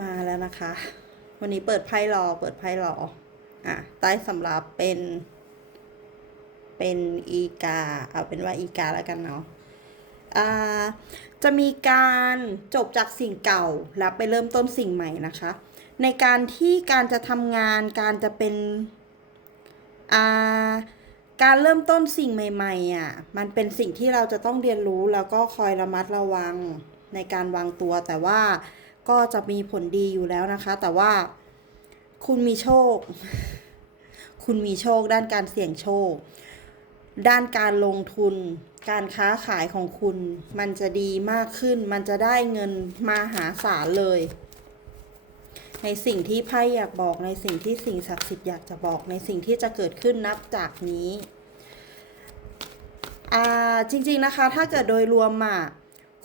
มาแล้วนะคะ วันนี้เปิดไพ่รอเปิดไพ่รออะใต้สำรับเป็น เป็นอีกา เอาเป็นว่าอีกาแล้วกันเนาะอ่าจะมีการจบจากสิ่งเก่าแล้วไปเริ่มต้นสิ่งใหม่นะคะ ในการที่การจะทำงานการจะเป็นอ่าการเริ่มต้นสิ่งใหม่ๆอะมันเป็นสิ่งที่เราจะต้องเรียนรู้แล้วก็คอยระมัดระวังในการวางตัวแต่ว่า ก็จะมีผลดีอยู่แล้วนะคะ แต่ว่าคุณมีโชค คุณมีโชคด้านการเสี่ยงโชค ด้านการลงทุน การค้าขายของคุณ มันจะดีมากขึ้น มันจะได้เงินมาหาศาลเลย ในสิ่งที่ไพ่อยากบอก ในสิ่งที่สิ่งศักดิ์สิทธิ์อยากจะบอก ในสิ่งที่จะเกิดขึ้นนับจากนี้ อ่า จริง ๆ นะคะ ถ้าเกิดโดยรวมอะ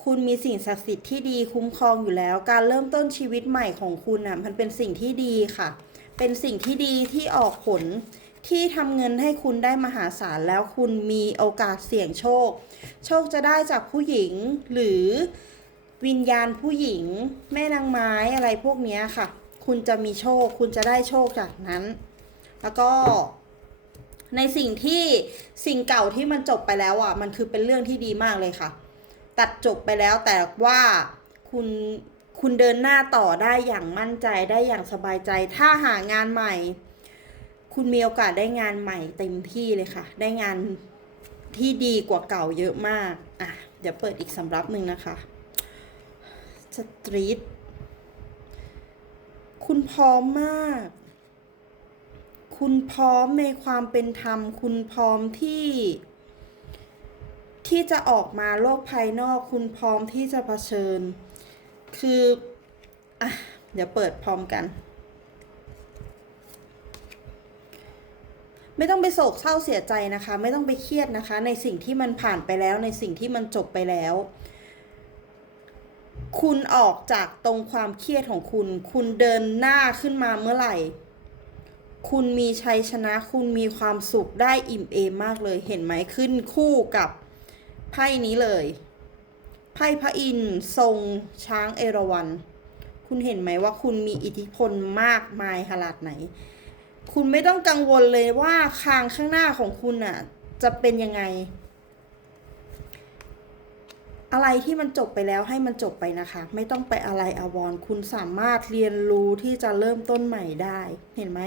คุณมีสิ่งศักดิ์สิทธิ์ที่ดีคุ้มครองอยู่แล้ว การเริ่มต้นชีวิตใหม่ของคุณอะมันเป็นสิ่งที่ดีค่ะ เป็นสิ่งที่ดีที่ออกผลที่ทำเงินให้คุณได้มหาศาลแล้วคุณมีโอกาสเสี่ยงโชค โชคจะได้จากผู้หญิงหรือวิญญาณผู้หญิง แม่นางไม้อะไรพวกนี้ค่ะ คุณจะมีโชค คุณจะได้โชคจากนั้น แล้วก็ในสิ่งที่สิ่งเก่าที่มันจบไปแล้วอะ มันคือเป็นเรื่องที่ดีมากเลยค่ะ ตัดจบไปแล้วแต่ว่าคุณคุณเดินหน้าต่อได้อย่างมั่นใจได้อย่างสบายใจ ถ้าหางานใหม่ คุณมีโอกาสได้งานใหม่เต็มที่เลยค่ะ ได้งานที่ดีกว่าเก่าเยอะมาก อะ เดี๋ยวเปิดอีกสำรับหนึ่งนะคะสตรีทคุณพร้อมมาก คุณพร้อมในความเป็นธรรม คุณพร้อมที่ ที่จะออกมาโลกภายนอกคุณพร้อมที่จะเผชิญ คืออะเดี๋ยวเปิดพร้อมกัน ไม่ต้องไปโศกเศร้าเสียใจนะคะ ไม่ต้องไปเครียดนะคะ ในสิ่งที่มันผ่านไปแล้ว ในสิ่งที่มันจบไปแล้ว คุณออกจากตรงความเครียดของคุณ คุณเดินหน้าขึ้นมาเมื่อไหร่ คุณมีชัยชนะ คุณมีความสุขได้อิ่มเอมมากเลย เห็นไหมขึ้นคู่กับ ไพ่นี้เลย ไพ่พระอินทร์ทรงช้างเอราวัณ คุณเห็นไหมว่าคุณมีอิทธิพลมากมายขนาดไหน คุณไม่ต้องกังวลเลยว่าคางข้างหน้าของคุณอะ จะเป็นยังไง อะไรที่มันจบไปแล้วให้มันจบไปนะคะ ไม่ต้องไปอะไรอาวรคุณสามารถเรียนรู้ที่จะเริ่มต้นใหม่ได้ เห็นไหม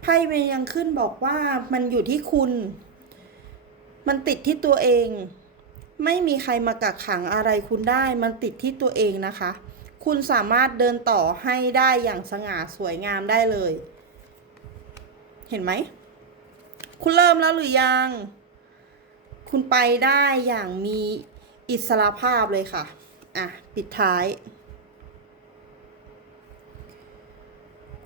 ไพ่เมยังขึ้นบอกว่ามันอยู่ที่คุณ มันติดที่ตัวเอง ไม่มีใครมากักขังอะไรคุณได้ มันติดที่ตัวเองนะคะ คุณสามารถเดินต่อให้ได้อย่างสง่าสวยงามได้เลย เห็นไหม คุณเริ่มแล้วหรือยัง คุณไปได้อย่างมีอิสระภาพเลยค่ะ อะ ปิดท้าย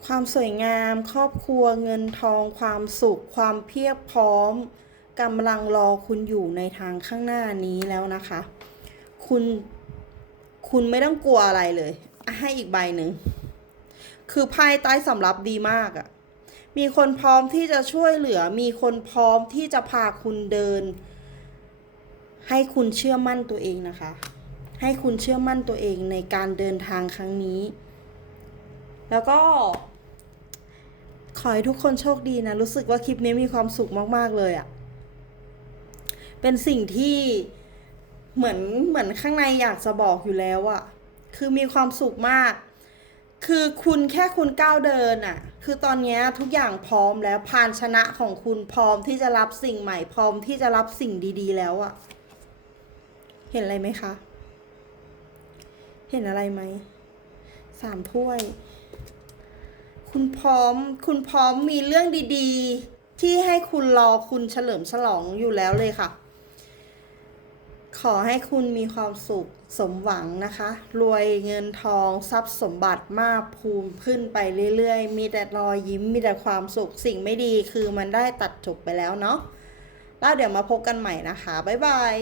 ความสวยงาม ครอบครัว เงินทอง ความสุข ความเพียบพร้อม กำลังรอคุณอยู่ในทางข้างหน้านี้แล้วนะคะ คุณ คุณไม่ต้องกลัวอะไรเลย ให้อีกใบหนึ่ง คือไพ่ใต้สำรับดีมากอะ่ะ มีคนพร้อมที่จะช่วยเหลือ มีคนพร้อมที่จะพาคุณเดิน ให้คุณเชื่อมั่นตัวเองนะคะ ให้คุณเชื่อมั่นตัวเองในการเดินทางครั้งนี้ แล้วก็ขอให้ทุกคนโชคดีนะ รู้สึกว่าคลิปนี้มีความสุขมาก ๆ เลยอะ่ะ เป็นสิ่งที่เหมือนเหมือนข้างในอยากจะบอกอยู่แล้วอะคือมีความสุขมาก คือคุณแค่คุณก้าวเดินอะคือตอนนี้ทุกอย่างพร้อมแล้วพานชนะของคุณพร้อมที่จะรับสิ่งใหม่พร้อมที่จะรับสิ่งดี ๆ แล้วอะเห็นอะไรไหมคะ เห็นอะไรไหมสามถ้วย คุณพร้อม คุณพร้อมมีเรื่องดี ๆ ที่ให้คุณรอคุณเฉลิมฉลองอยู่แล้วเลยค่ะ ขอให้คุณมีความสุขสมหวังนะคะ รวยเงินทองทรัพย์สมบัติมากภูมิขึ้นไปเรื่อยๆ มีแต่รอยยิ้มมีแต่ความสุขสิ่งไม่ดีคือมันได้ตัดจบไปแล้วเนาะแล้วเดี๋ยวมาพบกันใหม่นะคะ บ๊ายบาย